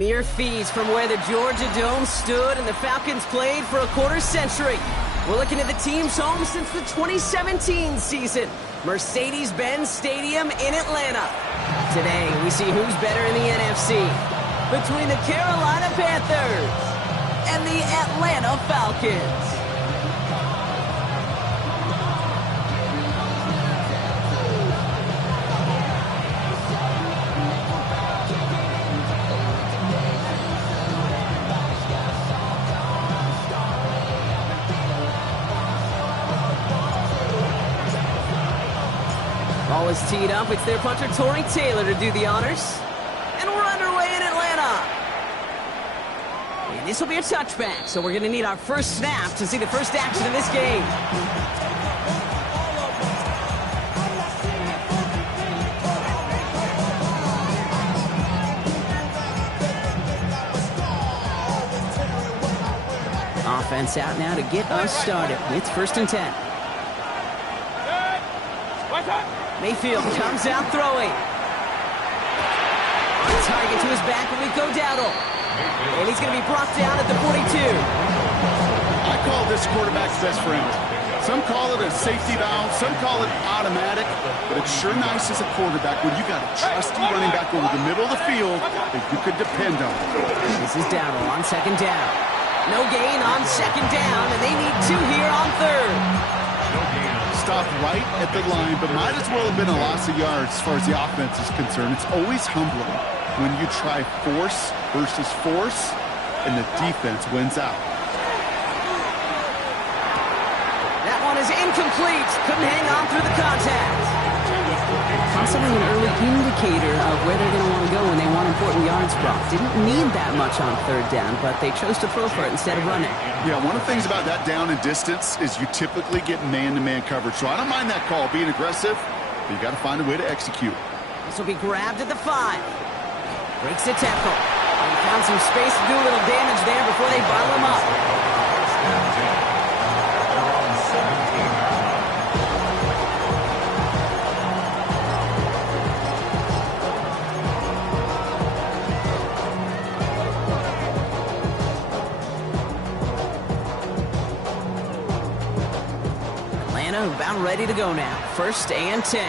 Mere fees from where the Georgia Dome stood and the Falcons played for a quarter century. We're looking at the team's home since the 2017 season, Mercedes-Benz Stadium in Atlanta. Today, we see who's better in the NFC between the Carolina Panthers and the Atlanta Falcons. Ball is teed up. It's their punter, Tory Taylor, to do the honors. And we're underway in Atlanta. And this will be a touchback, so we're going to need our first snap to see the first action of this game. Offense out now to get us started. It's 1st and 10. Mayfield comes out throwing. On target to his back, Rico Dowdle. And he's going to be brought down at the 42. I call this quarterback's best friend. Some call it a safety valve, some call it automatic, but it's sure nice as a quarterback when you got a trusty running back over the middle of the field that you could depend on. This is Dowdle on 2nd down. No gain on 2nd down, and they need 2 here on 3rd. Stopped right at the line, but might as well have been a loss of yards as far as the offense is concerned. It's always humbling when you try force versus force, and the defense wins out. That one is incomplete. Couldn't hang on through the contact. Possibly an early indicator of where they're going to want to go when they want important yards brought. Didn't need that much on 3rd down, but they chose to throw for it instead of running. Yeah, one of the things about that down and distance is you typically get man-to-man coverage. So I don't mind that call, being aggressive, but you got to find a way to execute. This will be grabbed at the 5. Breaks the tackle. He found some space to do a little damage there before they bottle him up. About ready to go now. 1st and 10.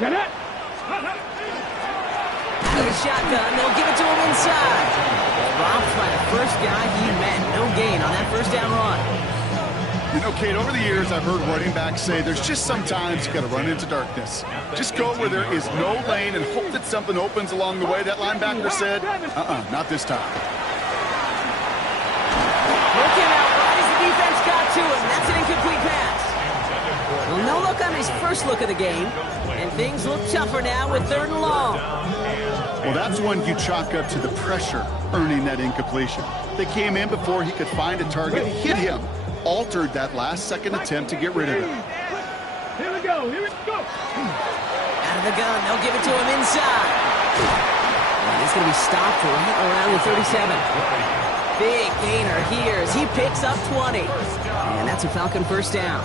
Out of the shotgun, they'll give it to him inside. Robbed by the first guy he met. No gain on that 1st down run. You know, Kate, over the years I've heard running backs say there's just sometimes you got to run into darkness. Just go where there is no lane and hope that something opens along the way. That linebacker said, not this time. Looking out right as the defense got to him. That's an incomplete pass. Well, no look on his first look of the game, and things look tougher now with 3rd and long. Well, that's when you chalk up to the pressure earning that incompletion. They came in before he could find a target, hit him, altered that last-second attempt to get rid of it. Here we go. Out of the gun, they'll give it to him inside. And he's going to be stopped right around the 37. Big gainer here as he picks up 20. And that's a Falcon 1st down.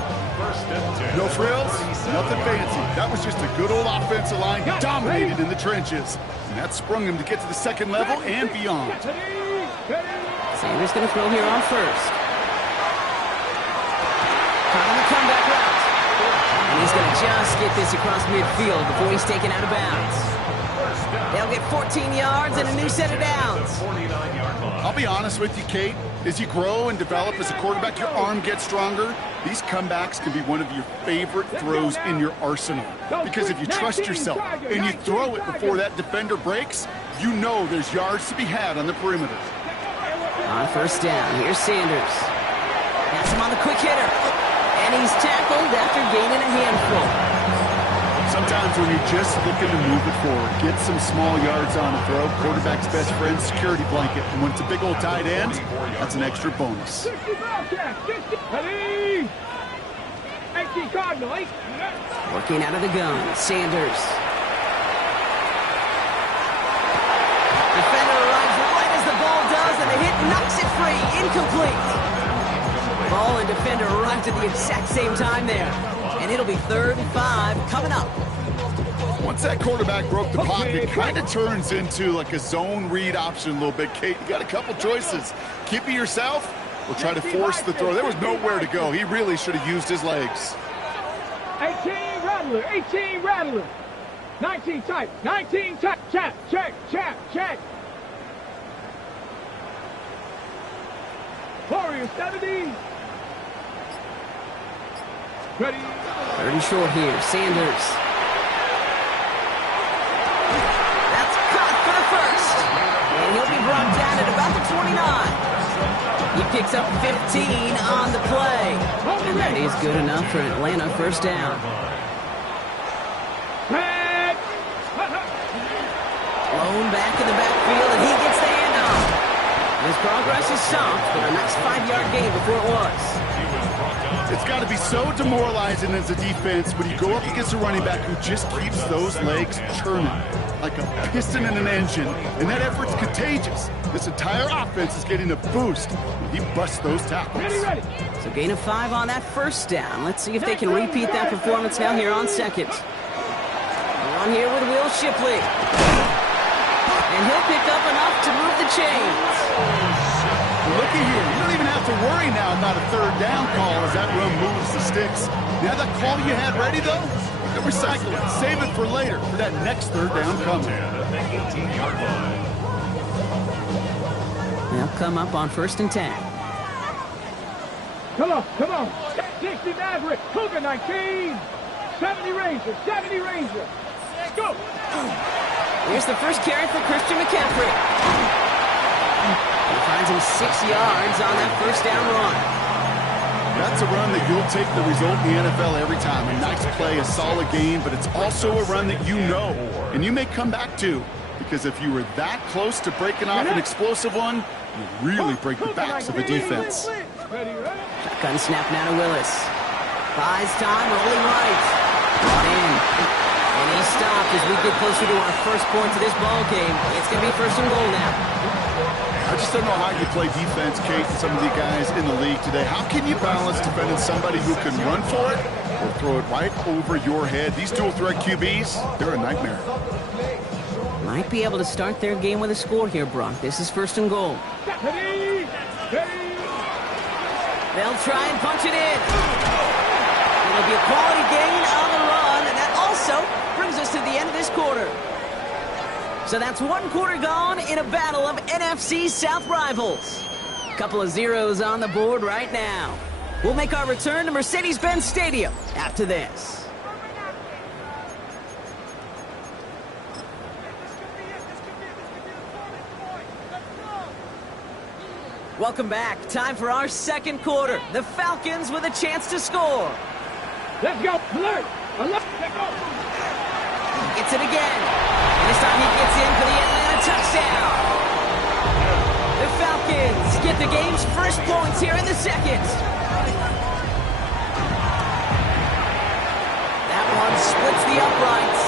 No frills, nothing fancy. That was just a good old offensive line dominated in the trenches. And that sprung him to get to the 2nd level and beyond. Sanders going to throw here on 1st. On the comeback route. And he's going to just get this across midfield before he's taken out of bounds. They'll get 14 yards and a new set of downs. I'll be honest with you, Kate. As you grow and develop as a quarterback, your arm gets stronger. These comebacks can be one of your favorite throws in your arsenal. Because if you trust yourself and you throw it before that defender breaks, you know there's yards to be had on the perimeter. On 1st down, here's Sanders. That's him on the quick hitter. And he's tackled after gaining a handful. Sometimes when you're just looking to move it forward, get some small yards on a throw, quarterback's best friend, security blanket. And when it's a big old tight end, that's an extra bonus. Working out of the gun, Sanders. Defender arrives right as the ball does, and the hit knocks it free. Incomplete. Ball and defender arrived at the exact same time there. And it'll be 3rd and 5 coming up. Once that quarterback broke the pocket, it kind of turns into like a zone read option a little bit. Kate, you got a couple choices. Keep it yourself or try to force the throw. There was nowhere to go. He really should have used his legs. 18 Rattler, 18 Rattler. 19 type, 19 type, check. Warrior 70. Ready. 30 short here, Sanders. That's caught for the first. And he'll be brought down at about the 29. He picks up 15 on the play. And that is good enough for an Atlanta first down. Blown back in the backfield, and he gets the handoff. His progress is soft, but a nice 5-yard gain before it was. It's got to be so demoralizing as a defense when you go up against a running back who just keeps those legs churning like a piston in an engine, and that effort's contagious. This entire offense is getting a boost when he busts those tackles. Ready. So gain of 5 on that first down. Let's see if they can repeat that performance now here on second. We're on here with Will Shipley. And he'll pick up enough to move the chains. Looky here, you don't even have to worry now about a third down call as that run moves the sticks. Now that call you had ready, though, you can recycle it. Save it for later for that next third down coming. They'll come up on 1st and 10. Come on. 60 Maverick, Cougar 19. 70 Ranger, 70 Ranger. Go. Here's the first carry for Christian McCaffrey. He finds him 6 yards on that first down run. That's a run that you'll take the result in the NFL every time. A nice play, a solid game, but it's also a run that you know and you may come back to, because if you were that close to breaking off an explosive one, you really break the backs of a defense. Shotgun snap now to Willis. Buys time, rolling right. Brought in. And he stopped as we get closer to our first point to this ball game. It's going to be 1st and goal now. I just don't know how you play defense, Kate, and some of the guys in the league today. How can you balance defending somebody who can run for it or throw it right over your head? These dual threat QBs, they're a nightmare. Might be able to start their game with a score here, Brock. This is 1st and goal. They'll try and punch it in. It'll be a quality gain on the run, and that also brings us to the end of this quarter. So that's 1 quarter gone in a battle of NFC South rivals. Couple of zeros on the board right now. We'll make our return to Mercedes-Benz Stadium after this. Welcome back. Time for our second quarter. The Falcons with a chance to score. Let's go. Alert. Let's go. Gets it again. And this time he gets in for the Atlanta touchdown. The Falcons get the game's first points here in the second. That one splits the uprights.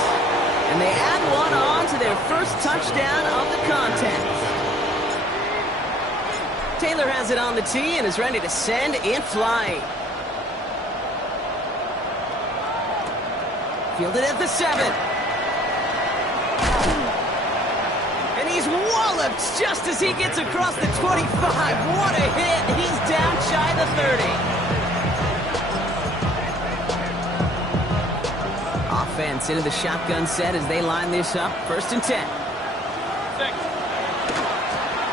And they add one on to their first touchdown of the contest. Taylor has it on the tee and is ready to send in flight. Fielded at the 7. And he's walloped just as he gets across the 25. What a hit. He's down shy of the 30. Offense into the shotgun set as they line this up. 1st and 10.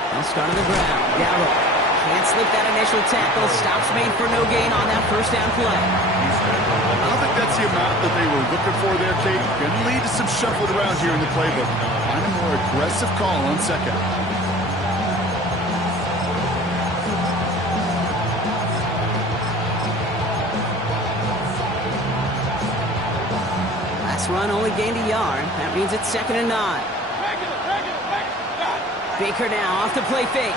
They'll start on the ground. Gallo can't slip that initial tackle. Stops made for no gain on that first down play. I don't think that's the amount that they were looking for there, Kate. Going to lead to some shuffling around here in the playbook. Find a more aggressive call on second. Last run only gained a yard. That means it's 2nd and 9. Baker now off the play fake.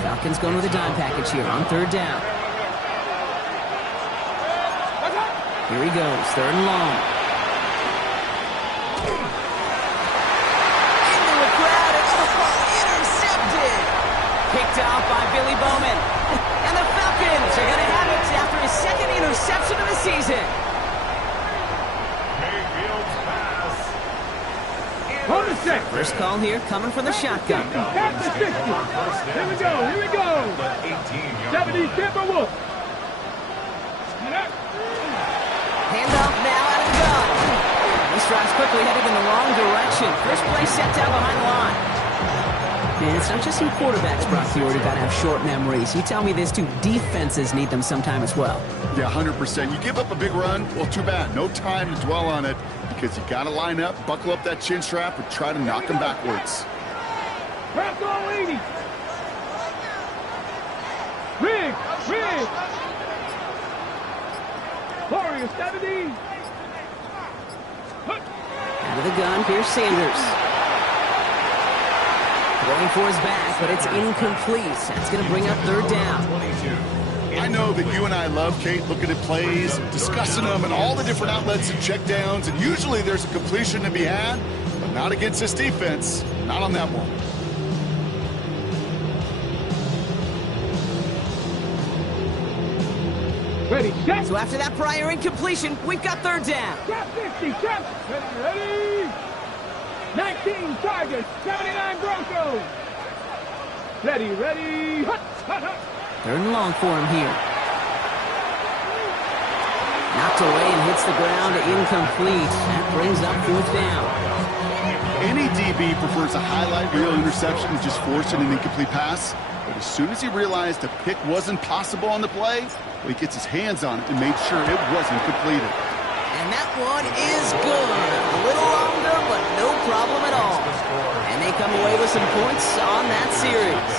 Falcons going with a dime package here on 3rd down. Here he goes, 3rd and long. Into the crowd, it's intercepted. Picked picked off by Billy Bowman. And the Falcons are going to have it after his second interception of the season. First call here coming from the shotgun. At the 60. Here we go. Here we go. 70 Timberwolves. Handoff now out of the gun. This drive's quickly headed in the wrong direction. First play set down behind the line. And it's not just in quarterbacks, Brock, you already got to have short memories. You tell me this too, defenses need them sometime as well. Yeah, 100%. You give up a big run, well, too bad. No time to dwell on it because you got to line up, buckle up that chin strap, and try to knock them backwards. Press all 80. Rig. Warrior 70. Out of the gun, here's Sanders. Going for his back, but it's incomplete. That's going to bring up third down. I know that you and I love, Kate, looking at plays, discussing them, and all the different outlets and checkdowns, and usually there's a completion to be had, but not against this defense. Not on that one. Ready, set. So after that prior incompletion, we've got third down. Set 50, set. Ready. 19 Tigers, 79 Broncos. Ready. Third and long for him here. Knocked away and hits the ground, incomplete. That brings up fourth down. Any DB prefers a highlight reel interception to just forcing an incomplete pass. But as soon as he realized a pick wasn't possible on the play, well, he gets his hands on it and made sure it wasn't completed. And that one is good. A little longer, but no problem at all. And they come away with some points on that series.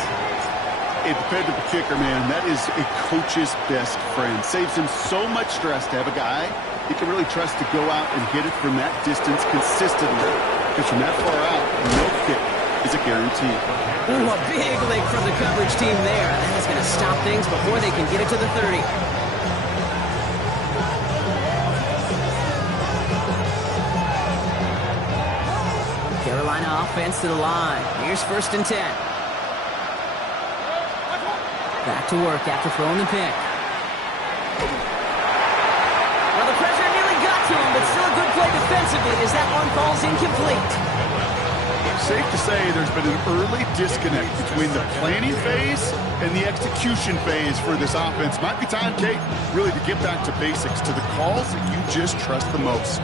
A dependable kicker, man, that is a coach's best friend. Saves him so much stress to have a guy he can really trust to go out and hit it from that distance consistently. Because from that far out, no kick is a guarantee. Ooh, a big lick from the coverage team there. That is going to stop things before they can get it to the 30. Carolina offense to the line. Here's first and 10. Back to work after throwing the pick. Well, the pressure nearly got to him, but still a good play defensively as that one falls incomplete. Safe to say there's been an early disconnect between the planning phase and the execution phase for this offense. Might be time, Kate, really to get back to basics, to the calls that you just trust the most.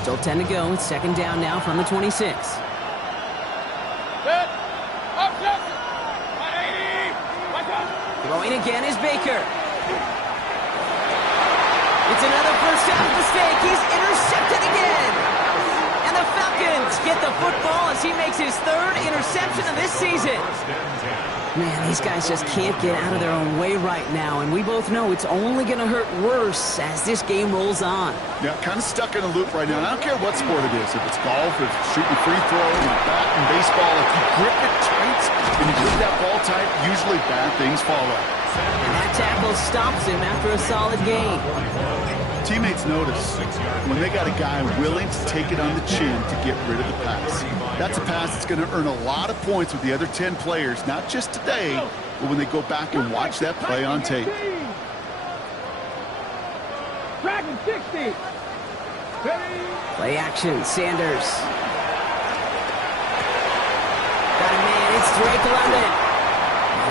Still 10 to go. It's second down now from the 26. Throwing again is Baker. It's another first down mistake. He's intercepted again. And the Falcons get the football as he makes his third interception of this season. Man, these guys just can't get out of their own way right now, and we both know it's only going to hurt worse as this game rolls on. Yeah, kind of stuck in a loop right now. And I don't care what sport it is. If it's golf, if it's shooting free throw, bat and baseball, if you grip it tight and you grip that ball tight, usually bad things follow. And that tackle stops him after a solid gain. Teammates notice when they got a guy willing to take it on the chin to get rid of the pass. That's a pass that's going to earn a lot of points with the other 10 players, not just today, but when they go back and watch that play on tape. Dragon 60. Play action, Sanders. Got a man, it's Drake London.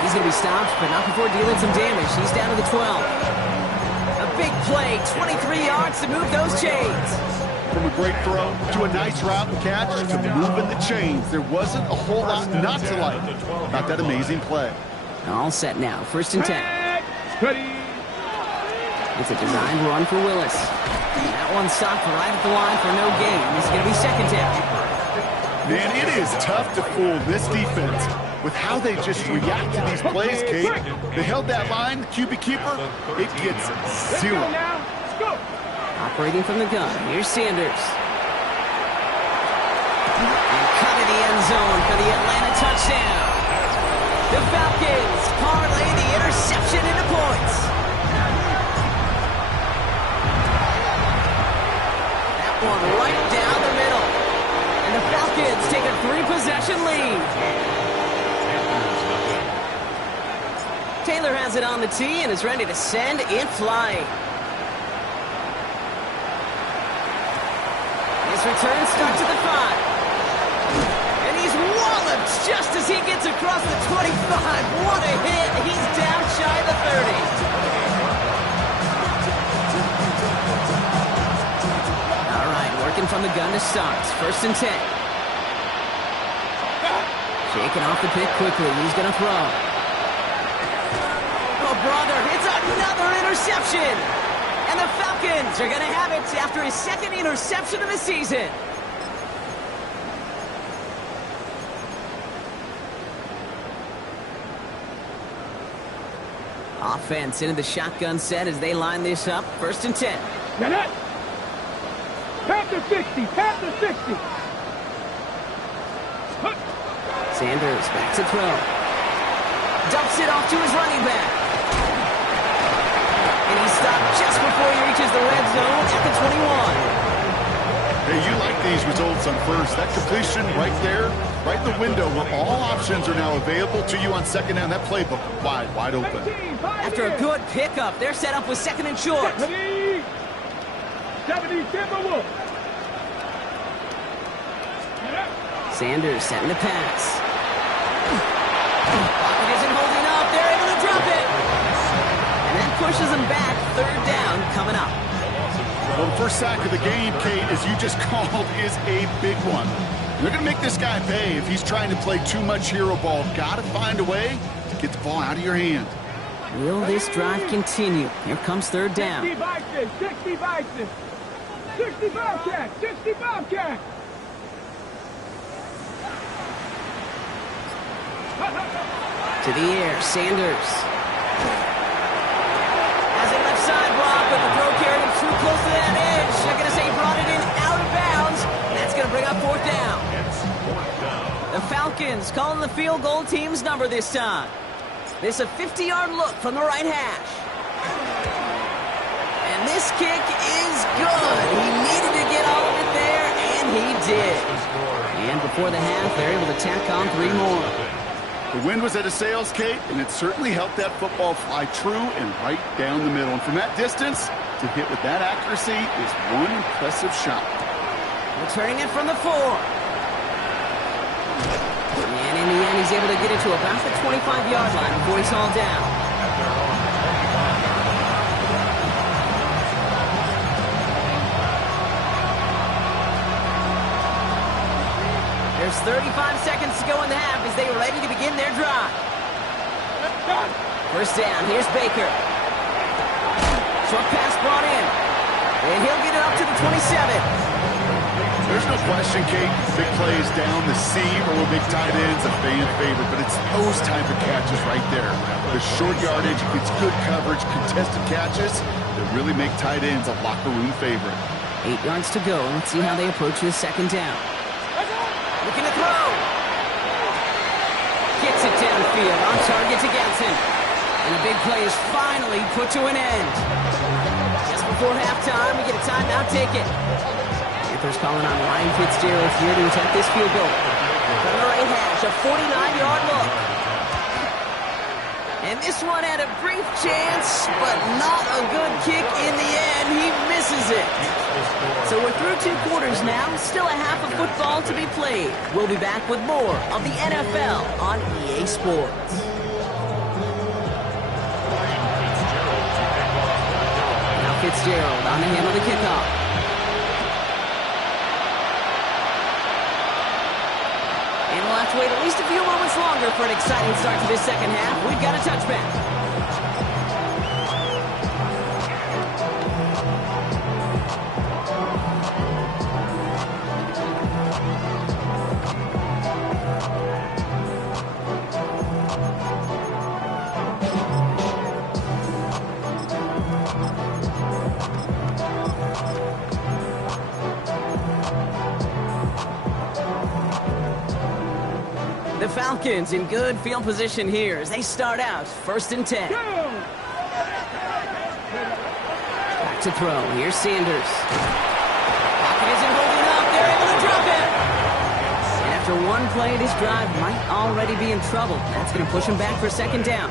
He's going to be stopped, but not before dealing some damage. He's down to the 12. A big play, 23 yards to move those chains. From a great throw to a nice route and catch to moving the chains. There wasn't a whole lot not to like about that amazing play. All set now, first and 10. Ready. It's a designed run for Willis. And that one stopped right at the line for no gain. This is going to be second down. Man, it is tough to fool this defense with how they just react to these plays, Kate. They held that line, the QB keeper, it gets zero. Let's go. Operating from the gun, here's Sanders. And cut it the end zone for the Atlanta touchdown. The Falcons parlay the interception into points. That one right down the middle. And the Falcons take a 3-possession lead. Taylor has it on the tee and is ready to send it flying. His return starts at the 5. And he's walloped just as he gets across the 25. What a hit. He's down shy of the 30. All right, working from the gun to start. 1st and 10. Shaking off the pick quickly. He's going to throw. Oh, brother, it's another interception. And the Falcons are going to have it after his 2nd interception of the season. Offense into the shotgun set as they line this up. 1st and 10. Panther 60. Panther 60. Sanders back to throw. Dumps it off to his running back. And he stopped just before he reaches the red zone at the 21. Hey, you like these results on first. That completion right there, right in the window where all options are now available to you on 2nd down. That playbook wide open. After a good pickup, they're set up with 2nd and short. 70 Timberwolves. Sanders setting the pass. Pocket isn't holding up. They're able to drop it. And that pushes them back. 3rd down coming up. Well, the first sack of the game, Kate, as you just called, is a big one. They're going to make this guy pay if he's trying to play too much hero ball. Got to find a way to get the ball out of your hand. Will this drive continue? Here comes 3rd down. 60 Bison. 60 Bison. 60 Bobcat. 60 Bobcat. To the air, Sanders. Has a left side block, but the throw carried him too close to that edge. They're going to say he brought it in out of bounds. That's going to bring up 4th down. The Falcons calling the field goal team's number this time. This is a 50-yard look from the right hash. And this kick is good. He needed to get all of it there, and he did. And before the half, they're able to tack on 3 more. The wind was at a sails, Kate, and it certainly helped that football fly true and right down the middle. And from that distance, to hit with that accuracy is one impressive shot. Returning it from the 4. And in the end, he's able to get it to about the 25-yard line before he's hauled down. There's 35 seconds to go in the half as they are ready to begin their drive. 1st down, here's Baker. Short pass brought in. And he'll get it up to the 27. There's no question, Kate, big plays down the seam or with big tight ends, a fan favorite, but it's those type of catches right there. The short yardage, it's good coverage, contested catches that really make tight ends a locker room favorite. 8 yards to go. Let's see how they approach this 2nd down. Looking to throw. Gets it downfield on target to Gadsden. And the big play is finally put to an end. Just before halftime, we get a timeout taken. Panthers calling on Ryan Fitzgerald here to attempt this field goal. From the right hash, a 49-yard look. And this one had a brief chance, but not a good kick in the end. He misses it. So we're through 2 quarters now. Still a half of football to be played. We'll be back with more of the NFL on EA Sports. Now Fitzgerald on to handle the kickoff. And we'll have to wait at least a few moments longer for an exciting start to this 2nd half. We've got a touchback. Falcons in good field position here as they start out 1st and 10. Back to throw. Here's Sanders. Pocket isn't holding up. They're able to drop it. And after one play, this drive might already be in trouble. That's going to push him back for 2nd down.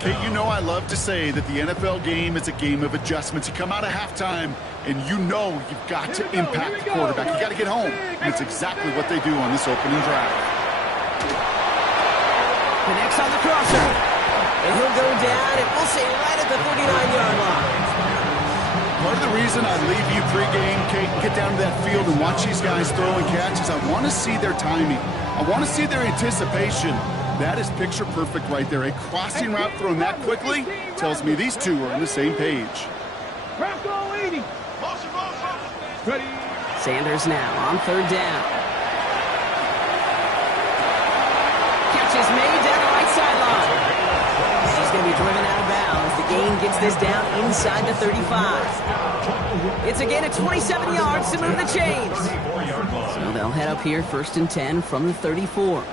Kate, you know I love to say that the NFL game is a game of adjustments. You come out of halftime, and you know you've got to impact the quarterback. You got to get home, and it's exactly what they do on this opening drive. Connects on the crosser. And he'll go down, and we'll say right at the 49-yard line. Part of the reason I leave you pregame, Kate, get down to that field and watch these guys throw and catch is I want to see their timing. I want to see their anticipation. That is picture perfect right there. A crossing route thrown that quickly tells me these two are on the same page. Sanders now on 3rd down. Catch is made down the right sideline. He's going to be driven out of bounds. The gain gets this down inside the 35. It's again at 27 yards to move the chains. So they'll head up here 1st and 10 from the 34.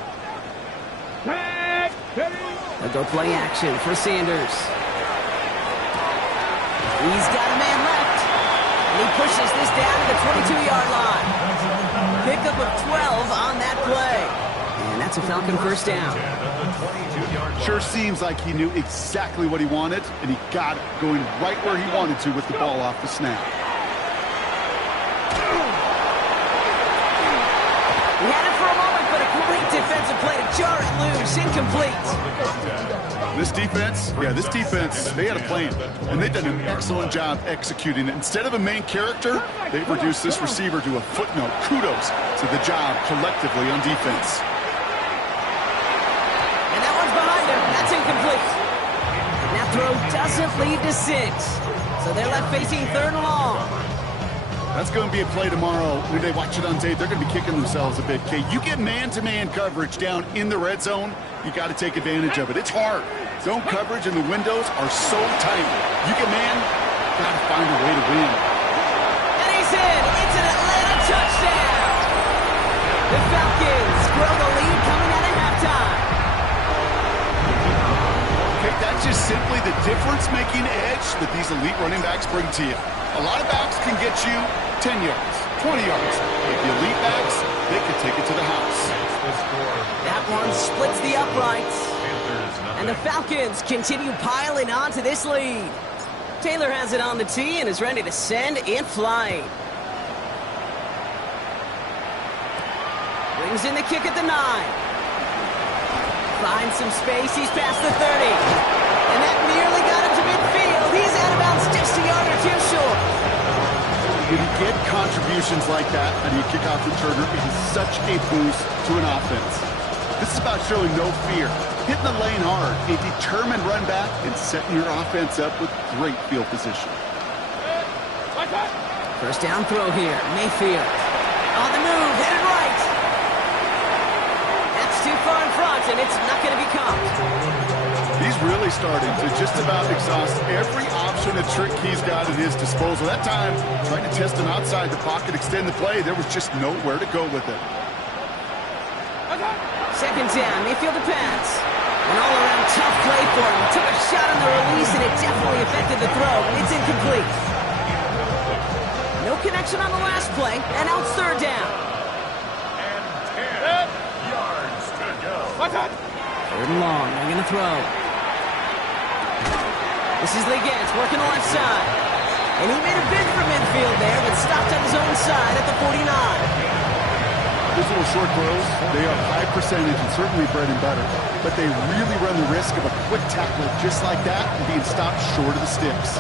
They'll go play action for Sanders. He's got a man left. And he pushes this down to the 22-yard line. Pickup of 12 on that play. And that's a Falcon 1st down. Sure seems like he knew exactly what he wanted, and he got it going right where he wanted to with the ball off the snap. He had it for a moment, but a great defensive play to jar it loose. Incomplete. This defense, they had a plan, and they've done an excellent job executing it. Instead of a main character, they've reduced this receiver to a footnote. Kudos to the job collectively on defense. And that one's behind him. That's incomplete. And that throw doesn't lead to 6. So they're left facing 3rd and long. That's going to be a play tomorrow. When they watch it on tape, they're going to be kicking themselves a bit. Kate, you get man-to-man coverage down in the red zone, you got to take advantage of it. It's hard. Zone coverage and the windows are so tight. You get man, got to find a way to win. And he's in. It's an Atlanta touchdown. The Falcons grow the lead coming out of halftime. Kate, that's just simply the difference-making edge that these elite running backs bring to you. A lot of backs can get you 10 yards, 20 yards. But the elite backs, they can take it to the house. That one splits the uprights. And the Falcons continue piling on to this lead. Taylor has it on the tee and is ready to send it flying. Brings in the kick at the 9. Finds some space. He's past the 30. And that nearly got him to midfield. He's out of bounds just a yard or two short. When you get contributions like that and you kickoff returner, it is such a boost to an offense. This is about showing no fear, hitting the lane hard, a determined run back, and setting your offense up with great field position. 1st down throw here. Mayfield on the move, headed right. That's too far in front, and it's not going to be caught. He's really starting to just about exhaust every option and trick he's got at his disposal. That time, trying to test him outside the pocket, extend the play, there was just nowhere to go with it. 2nd down, Mayfield to pass. An all-around tough play for him. Took a shot on the release, and it definitely affected the throw. It's incomplete. No connection on the last play, and now it's 3rd down. And 10 yards to go. 3rd and long, they're going to throw. This is Legance working the left side. And he made a bid for midfield there, but stopped on his own side at the 49. Those little short throws, they are high percentage and certainly bread and butter, but they really run the risk of a quick tackle just like that and being stopped short of the sticks.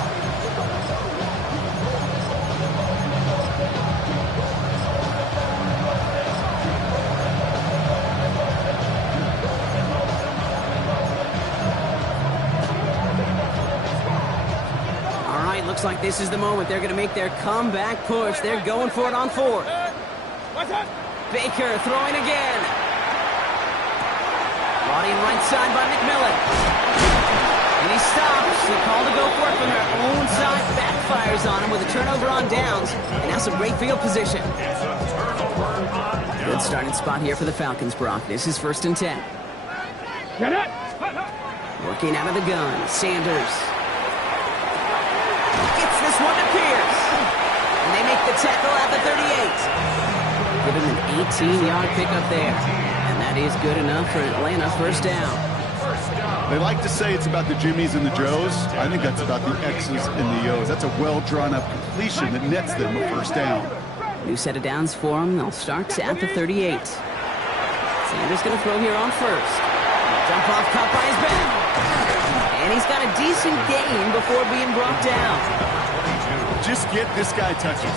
All right, looks like this is the moment. They're going to make their comeback push. They're going for it on 4th. Baker throwing again. Brought in right side by McMillan. And he stops. The call to go for it from their own side backfires on him with a turnover on downs. And now some great field position. It's a turnover on downs. Good starting spot here for the Falcons, Brock. This is 1st and 10. Get it. Working out of the gun, Sanders. Gets this one to Pierce. And they make the tackle at the 38. Give him an 18-yard pickup there. And that is good enough for Atlanta. 1st down. They like to say it's about the Jimmies and the Joes. I think that's about the X's and the O's. That's a well-drawn-up completion that nets them a 1st down. New set of downs for them. They'll start at the 38. Sanders going to throw here on 1st. Jump off, caught by his back. And he's got a decent gain before being brought down. Just get this guy touches.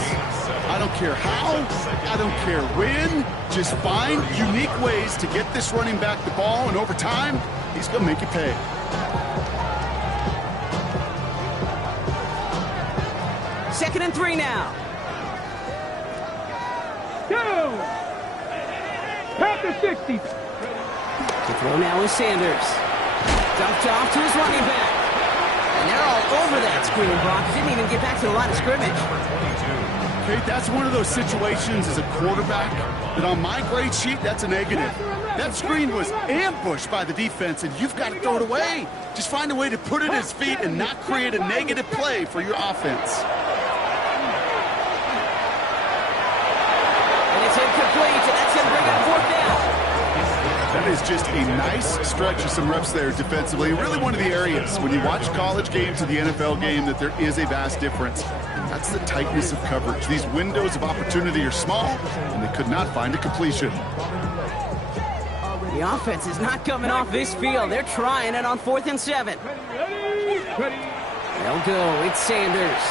I don't care how, I don't care when. Just find unique ways to get this running back the ball, and over time, he's going to make you pay. Second and 3 now. Down. Panther 60. The throw now is Sanders. Dumped off to his running back. And they're all over that screen, Brock. Didn't even get back to the line of scrimmage. Okay, that's one of those situations as a quarterback that on my grade sheet, that's a negative. That screen was ambushed by the defense, and you've got to throw it away. Just find a way to put it at his feet and not create a negative play for your offense. It's incomplete, and that's going to bring up 4th down. That is just a nice stretch of some reps there defensively. Really one of the areas, when you watch college game to the NFL game, that there is a vast difference. That's the tightness of coverage. These windows of opportunity are small, and they could not find a completion. The offense is not coming off this field. They're trying it on 4th and 7. They'll go. It's Sanders.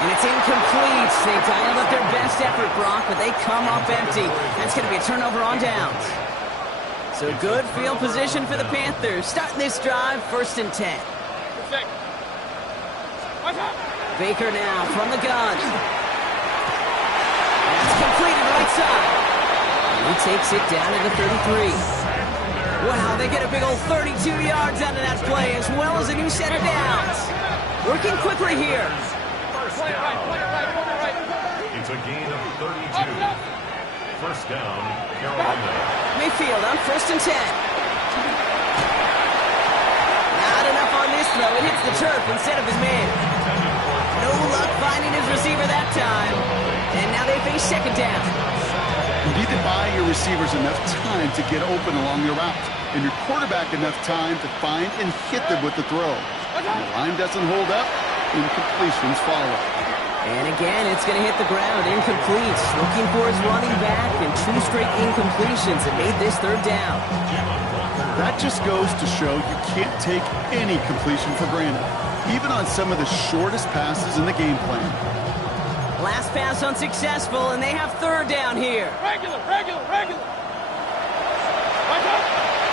And it's incomplete. They dialed up their best effort, Brock, but they come up empty. That's going to be a turnover on downs. So good field position for the Panthers. Starting this drive, 1st and 10. Baker now from the gun. That's completed right side. And he takes it down to the 33. Wow, they get a big old 32 yards out of that play, as well as a new set of downs. Working quickly here. It's a gain of 32. 1st down, Carolina. Mayfield on 1st and 10. Not enough on this throw. It hits the turf instead of his man. No luck finding his receiver that time. And now they face 2nd down. You need to buy your receivers enough time to get open along your route, and your quarterback enough time to find and hit them with the throw. When the line doesn't hold up, incompletions follow. And again, it's going to hit the ground. Incomplete. Looking for his running back, and 2 straight incompletions that made this 3rd down. That just goes to show you can't take any completion for granted, even on some of the shortest passes in the game plan. Last pass unsuccessful, and they have 3rd down here. Regular. 3rd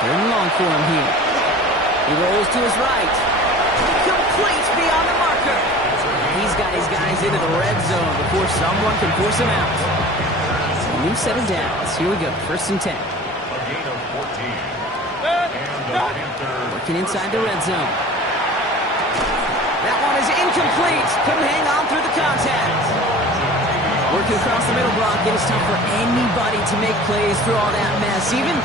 and long for him here. He rolls to his right. Complete beyond the marker. He's got his guys into the red zone before someone can force him out. A new set of downs. Here we go. 1st and 10. A gain of 14. And the Panthers. Working inside the red zone. That one is incomplete. Couldn't hang on through the contact. Working across the middle block, it is tough for anybody to make plays through all that mess, even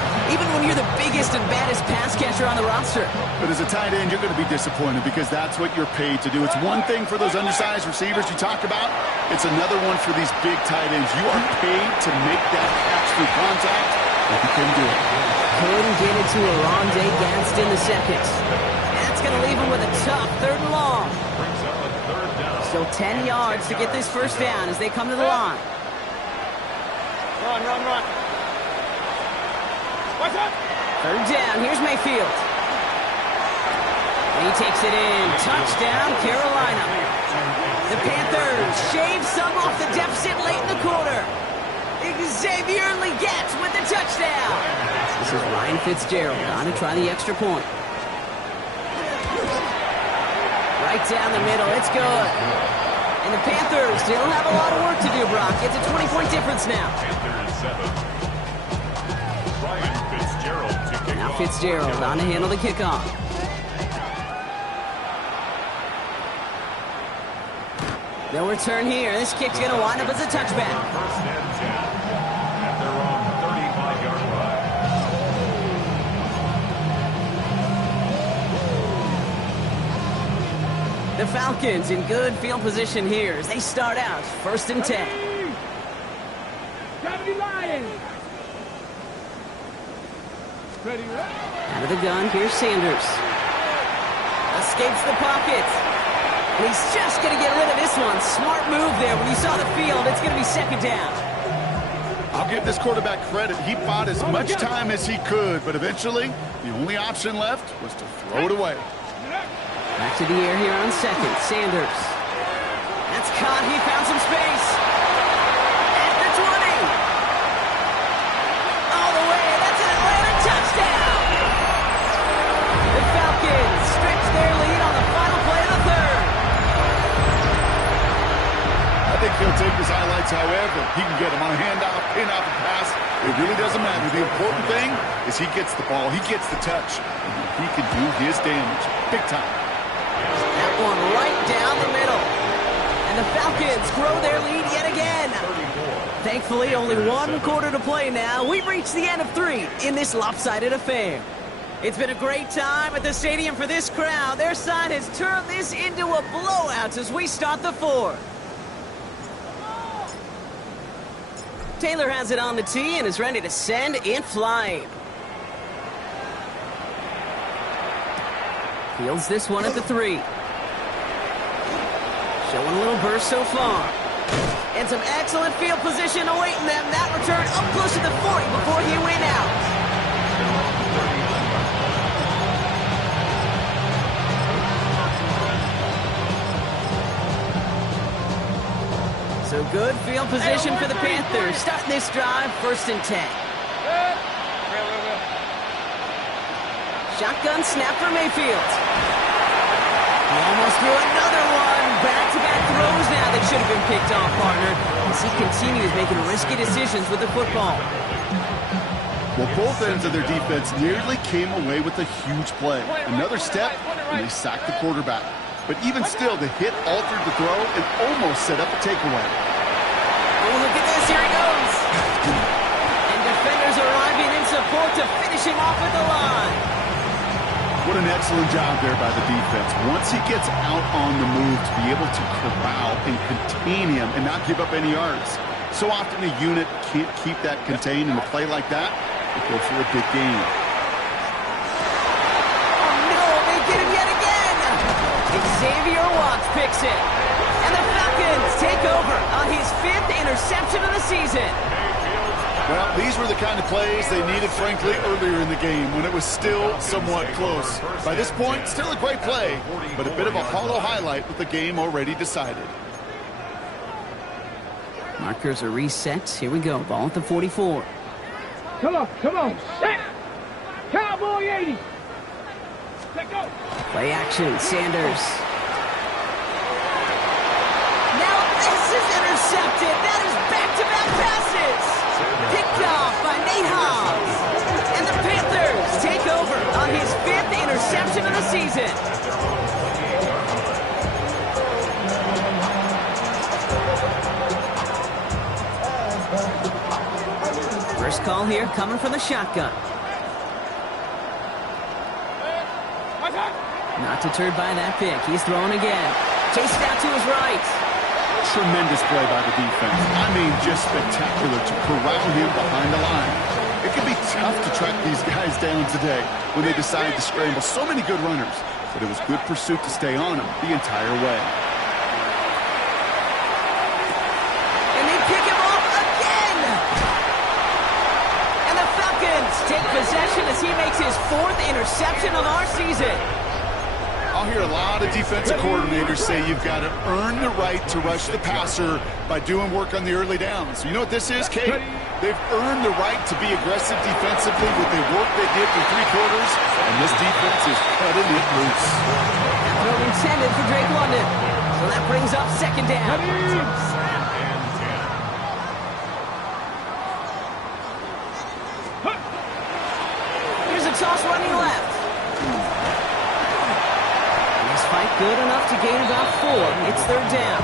when you're the biggest and baddest pass catcher on the roster. But as a tight end, you're going to be disappointed because that's what you're paid to do. It's one thing for those undersized receivers you talk about. It's another one for these big tight ends. You are paid to make that catch through contact, and you can do it. Couldn't get it to a Rondé Gadsden the second. That's going to leave him with a tough 3rd and long. Still 10 yards to get this 1st down as they come to the line. Run. 3rd down. Here's Mayfield. And he takes it in. Touchdown, Carolina. The Panthers shave some off the deficit late in the quarter. Xavier Legette with the touchdown. This is Ryan Fitzgerald on to try the extra point. Right down the middle. It's good. And the Panthers still have a lot of work to do, Brock. It's a 20-point difference now. Now Fitzgerald on to handle the kickoff. They'll return here. This kick's going to wind up as a touchback. First and 10 at their own 35-yard line. The Falcons in good field position here as they start out first and 10. 70 Lions. Ready, Out of the gun, here's Sanders. Escapes the pocket. And he's just going to get rid of this one. Smart move there. When you saw the field, it's going to be second down. I'll give this quarterback credit. He bought as much time as he could, but eventually, the only option left was to throw it away. Back to the air here on second. Sanders. That's caught. He found some space. At the 20. All the way. That's an Atlanta touchdown. The Falcons stretch their lead on the final play of the third. I think he'll take his highlights however he can get them on a handoff, pin off a pass. It really doesn't matter. The important thing is he gets the ball, he gets the touch, and he can do his damage big time. That one right down the middle. And the Falcons grow their lead yet again. Thankfully, only one quarter to play now. We've reached the end of 3 in this lopsided affair. It's been a great time at the stadium for this crowd. Their side has turned this into a blowout as we start the 4th. Taylor has it on the tee and is ready to send it flying. Fields this one at the 3. Showing a little burst so far. And some excellent field position awaiting them. That return up close to the 40 before he went out. So good field position for the Panthers. Starting this drive, first and 10. Shotgun snap for Mayfield. He almost threw another one. Back-to-back throws now that should have been picked off, partner, as he continues making risky decisions with the football. Well, both ends of their defense nearly came away with a huge play. Another step, and they sacked the quarterback. But even still, the hit altered the throw and almost set up a takeaway. Oh, look at this. Here he goes. And defenders arriving in support to finish him off at the line. What an excellent job there by the defense. Once he gets out on the move, to be able to corral and contain him and not give up any yards. So often a unit can't keep that contained in a play like that. They go for a big gain. Xavier Watts picks it. And the Falcons take over on his 5th interception of the season. Well, these were the kind of plays they needed, frankly, earlier in the game when it was still somewhat close. By this point, still a great play, but a bit of a hollow highlight with the game already decided. Markers are reset. Here we go. Ball at the 44. Come on. Set. Cowboy 80. Let go. Play action, Sanders. Now this is intercepted. That is back-to-back passes. Picked off by Nate Hobbs. And the Panthers take over on his 5th interception of the season. First call here coming from the shotgun. Not deterred by that pick. He's throwing again. Chased out to his right. Tremendous play by the defense. I mean, just spectacular to corral him behind the line. It can be tough to track these guys down today when they decide to scramble. So many good runners, but it was good pursuit to stay on him the entire way. And they pick him off again. And the Falcons take possession as he makes his 4th interception of our season. I'll hear a lot of defensive coordinators say you've got to earn the right to rush the passer by doing work on the early downs. You know what this is, Kate? They've earned the right to be aggressive defensively with the work they did for 3 quarters, and this defense is cutting it loose. That throw intended for Drake London. So that brings up second down. Here's a toss running left. Fight good enough to gain about 4. It's 3rd down.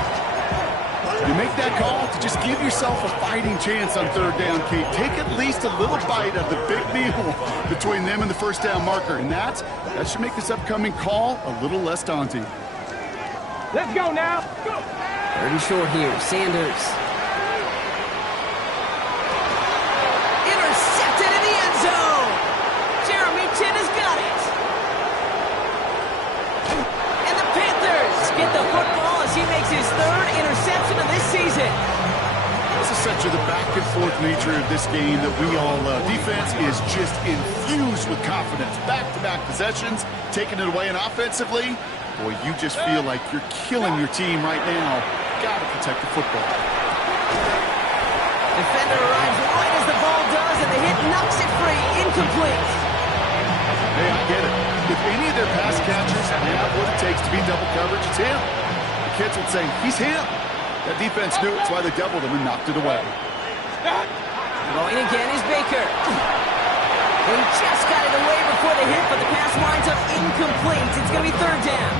You make that call to just give yourself a fighting chance on third down, Kate. Take at least a little bite of the big meal between them and the first down marker. And that should make this upcoming call a little less daunting. Let's go now. Go. Third and short here. Sanders. Intercepted in the end zone. Jeremy Chin has got it. And the Panthers get the football as he makes his third interception of this season. This is such a the back and forth nature of this game that we all love. Defense is just infused with confidence. Back-to-back possessions, taking it away, and offensively, boy, you just feel like you're killing your team right now. Got to protect the football. Defender arrives right as the ball does, and the hit knocks it free. Incomplete. Hey, I get it. If any of their pass catchers have what it takes to beat double coverage, it's him. The kids would say, he's him. That defense knew it. That's why they doubled him and knocked it away. Going again is Baker. He just got it away before the hit, but the pass winds up incomplete. It's going to be third down.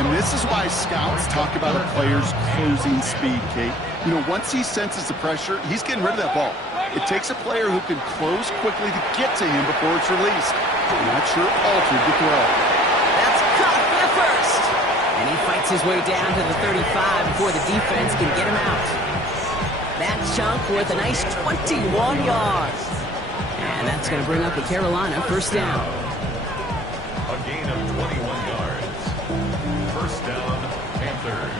And this is why scouts talk about a player's closing speed, Kate. You know, once he senses the pressure, he's getting rid of that ball. It takes a player who can close quickly to get to him before it's released. And that sure altered the throw. That's caught for the first. And he fights his way down to the 35 before the defense can get him out. That chunk worth a nice 21 yards. And that's going to bring up the Carolina first down. A gain of 21 yards. First down, Panthers.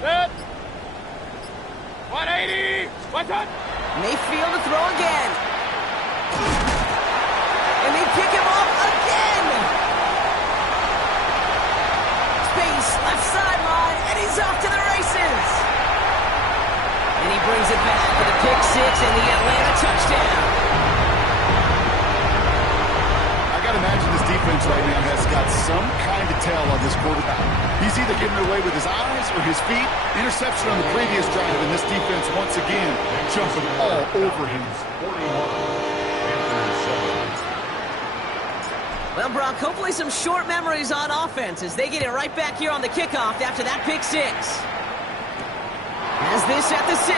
Set. 180. What's up? Mayfield to throw again. And they pick him off again. Space, left sideline, and he's off to the races. And he brings it back for the pick six and the Atlanta touchdown. I got to imagine this defense right now has got some kind of tell on this quarterback. He's either getting away with his eyes or his feet. Interception on the previous drive, and this defense once again jumping all over him. 41. Well, Brock, hopefully some short memories on offense as they get it right back here on the kickoff after that pick six. Has this at the 6.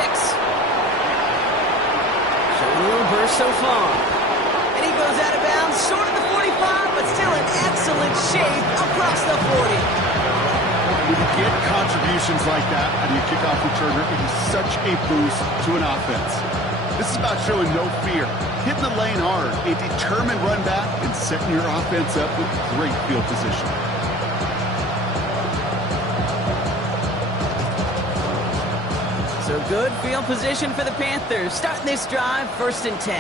Showing a little burst so far. And he goes out of bounds, short of the 45, but still in excellent shape across the 40. When you get contributions like that out of your kickoff returner, it is such a boost to an offense. This is about showing no fear, hitting the lane hard, a determined run back, and setting your offense up with great field position. So good field position for the Panthers. Starting this drive, 1st and 10.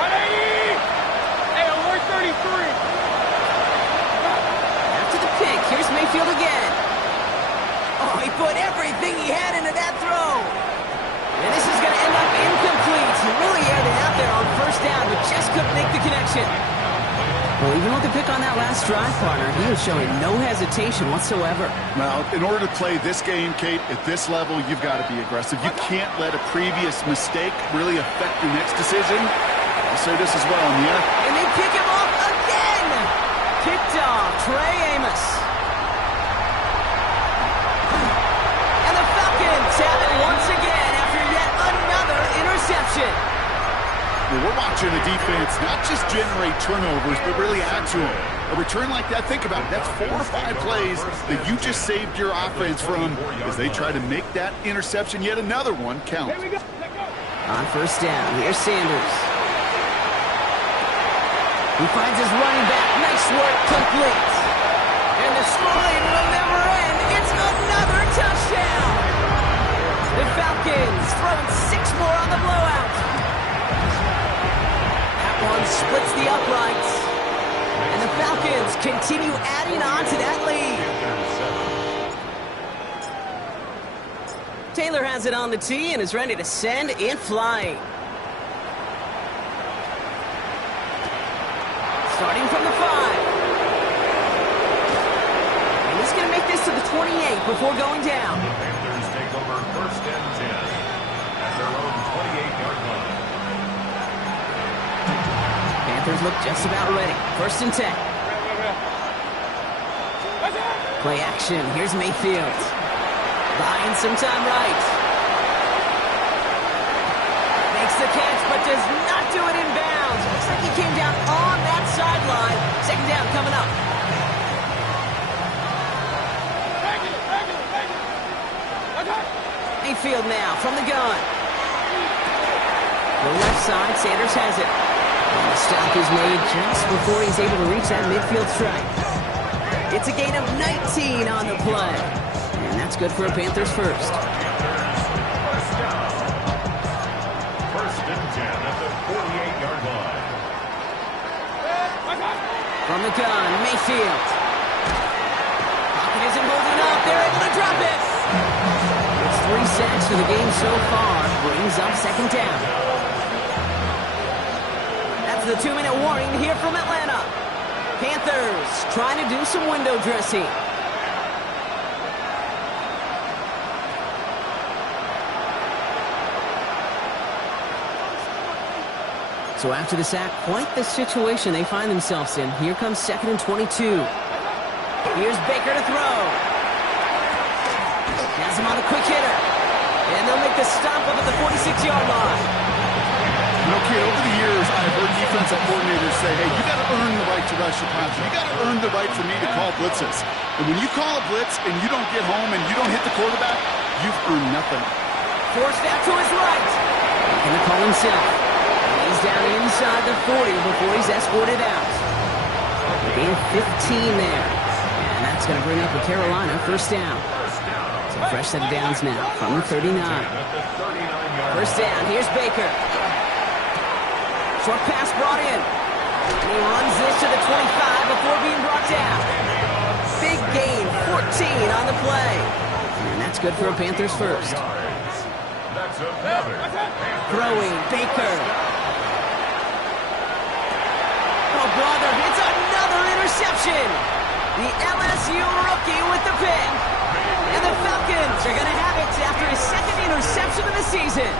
180. Hey, over 33. After the pick, here's Mayfield again. Oh, he put everything he had into that throw. And this is going to end up incomplete. He really aired it out there on 1st down, but just couldn't make the connection. Well, even with the pick on that last drive, partner, he was showing no hesitation whatsoever. Well, in order to play this game, Kate, at this level, you've got to be aggressive. You can't let a previous mistake really affect your next decision. I'll say this as well, Nia. And they pick him off again. Picked off Trey Amos. And the Falcons have it once again after yet another interception. Well, we're watching the defense not just generate turnovers, but really add to them. A return like that, think about it, that's 4 or 5 plays that you just saved your offense from as they try to make that interception, yet another one, count. Here we go. Let's go. On 1st down, here's Sanders. He finds his running back. Nice work, complete. And the scoring will never end. It's another touchdown. The Falcons throwing 6 more on the blowout. That one splits the uprights. And the Falcons continue adding on to that lead. Taylor has it on the tee and is ready to send it flying. Starting from the 5. 28 before going down. The Panthers take over 1st and 10 at their own 28-yard line. Panthers look just about ready. 1st and 10. Play action. Here's Mayfield. Buying some time right. Makes the catch, but does not do it in bounds. Looks like he came down on that sideline. 2nd down coming up. Mayfield now from the gun. The left side, Sanders has it. And the stop is made just before he's able to reach that midfield strike. It's a gain of 19 on the play. And that's good for a Panthers first. First down. 1st and 10 at the 48-yard line. From the gun, Mayfield. Pocket isn't holding up. They're able to drop it. It's 3 sacks for the game so far. Brings up 2nd down. That's the 2-minute warning here from Atlanta. Panthers trying to do some window dressing. So after the sack, quite the situation they find themselves in. Here comes 2nd and 22. Here's Baker to throw. Has him on a quick hitter. And they'll make the stop up at the 46-yard line. You know, kid, over the years, I've heard defensive coordinators say, hey, you got to earn the right to rush your passer. You got to earn the right for me to call blitzes. And when you call a blitz and you don't get home and you don't hit the quarterback, you've earned nothing. Forced out to his right. And the call himself. He's down inside the 40 before he's escorted out. Gain 15 there. And that's going to bring up a Carolina 1st down. So fresh set of downs now from the 39. 1st down. Here's Baker. Short pass brought in. And he runs this to the 25 before being brought down. Big gain, 14 on the play. And that's good for a Panthers first. Throwing, Baker. Oh, brother, it's another interception. The LSU rookie with the pick. And the Falcons are going to have it after his 2nd interception of the season.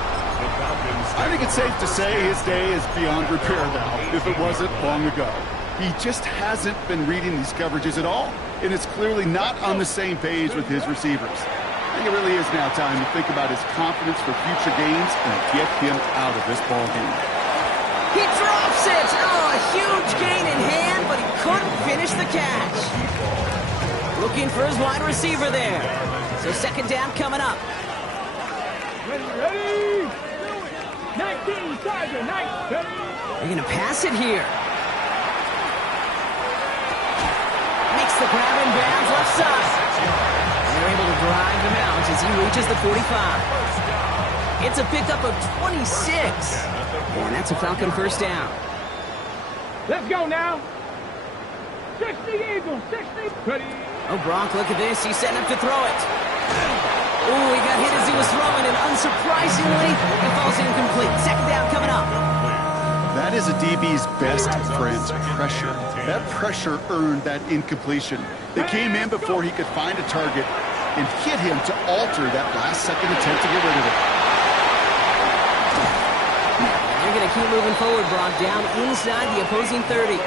I think it's safe to say his day is beyond repair now, if it wasn't long ago. He just hasn't been reading these coverages at all, and it's clearly not on the same page with his receivers. I think it really is now time to think about his confidence for future games and get him out of this ball game. He drops it! Oh, a huge gain in hand, but he couldn't finish the catch. Looking for his wide receiver there. So 2nd down coming up. Ready? 19, Tiger, 19. They're going to pass it here. Makes the grab in bounds left side. And they're able to drive him out as he reaches the 45. It's a pickup of 26. And that's a Falcon 1st down. Let's go now. 60 Eagles, 60. Ready? Oh, Brock, look at this. He's setting up to throw it. Ooh, he got hit as he was throwing, and unsurprisingly, it falls incomplete. 2nd down coming up. That is a DB's best friend, pressure. That pressure earned that incompletion. They came in before he could find a target and hit him to alter that last-second attempt to get rid of it. They're going to keep moving forward, Brock, down inside the opposing 30.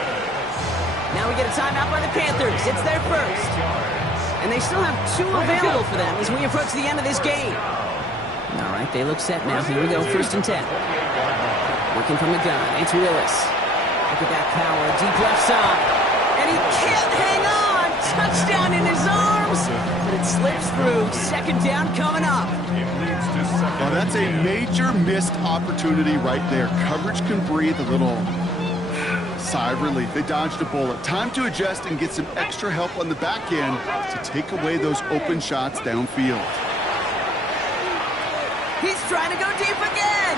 Now we get a timeout by the Panthers. It's their first. And they still have 2 available for them as we approach the end of this game. All right, they look set now. Here we go, 1st and 10. Working from the gun, it's Willis. Look at that power, deep left side. And he can't hang on. Touchdown in his arms. But it slips through. 2nd down coming up. Well, that's a major missed opportunity right there. Coverage can breathe a little sigh of relief. They dodged a bullet. Time to adjust and get some extra help on the back end to take away those open shots downfield. He's trying to go deep again.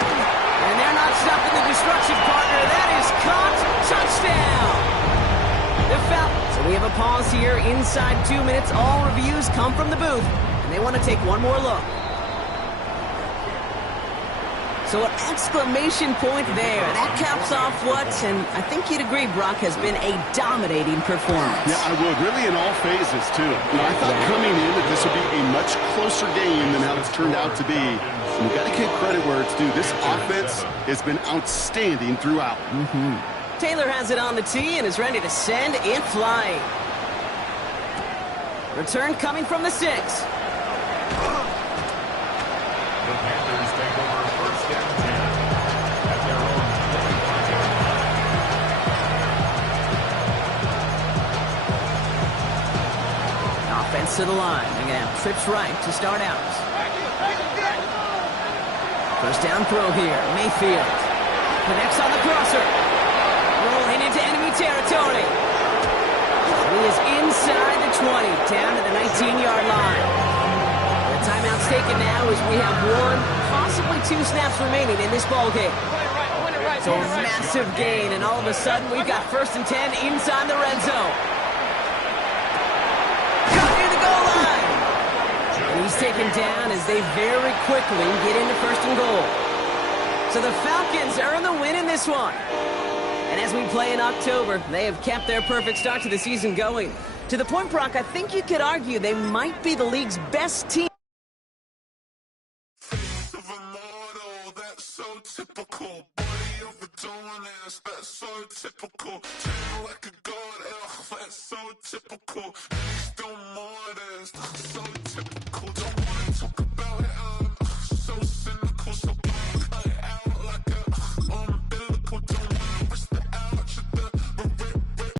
And they're not stopping the destruction, partner. That is caught. Touchdown. The Falcons. So we have a pause here inside 2 minutes. All reviews come from the booth. And they want to take one more look. So an exclamation point there. That caps off what, and I think you'd agree, Brock, has been a dominating performance. Yeah, I would. Really in all phases, too. I thought coming in that this would be a much closer game than how it's turned out to be. And you've got to give credit where it's due. This offense has been outstanding throughout. Taylor has it on the tee and is ready to send it flying. Return coming from the 6. The Panthers take over first and 10 at their own 25-yard line. Offense to the line. They're going to have trips right to start out. First down throw here. Mayfield connects on the crosser. Rolling into enemy territory. He is inside the 20, down to the 19-yard line. The timeout's taken now as we have 1, possibly 2 snaps remaining in this ballgame. So a massive gain, and all of a sudden we've got first and 10 inside the red zone. Got near the goal line. And he's taken down as they very quickly get into first and goal. So the Falcons earn the win in this one. And as we play in October, they have kept their perfect start to the season going. To the point, Brock, I think you could argue they might be the league's best team. Typical.